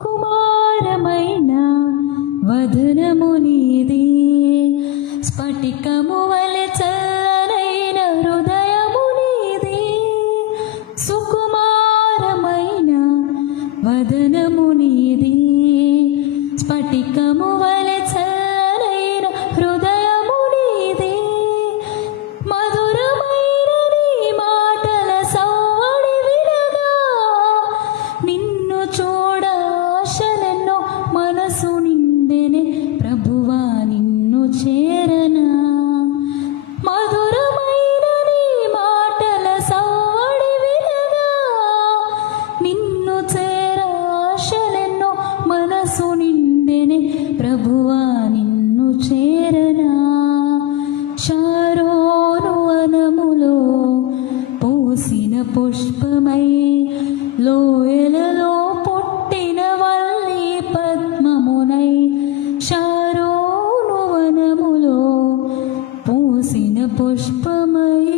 కుమారమైన వదనము నీది, స్ఫటికము వలె చల్లనైన హృదయము నీది. సుకుమారమైన వదనము నీది, స్ఫటికము వలె చల్లనైన హృదయము నీది. మధురమైన నీ మాటల సవ్వడి వినగా, నిన్ను చూడ ఆశలెన్నో మనసు నిండెనే ప్రభువా నిన్ను చేరనా. మధురమైన నీ మాటల సవ్వడి వినగా, నిన్ను చేర ఆశలెన్నో మనసు నిండెనే ప్రభువా నిన్ను చేరనా. షారోను వనములో పూసిన పుష్పమై, లోయలలో పుట్టిన వల్లి పద్మమునై. షారోను వనములో పూసిన పుష్పమై,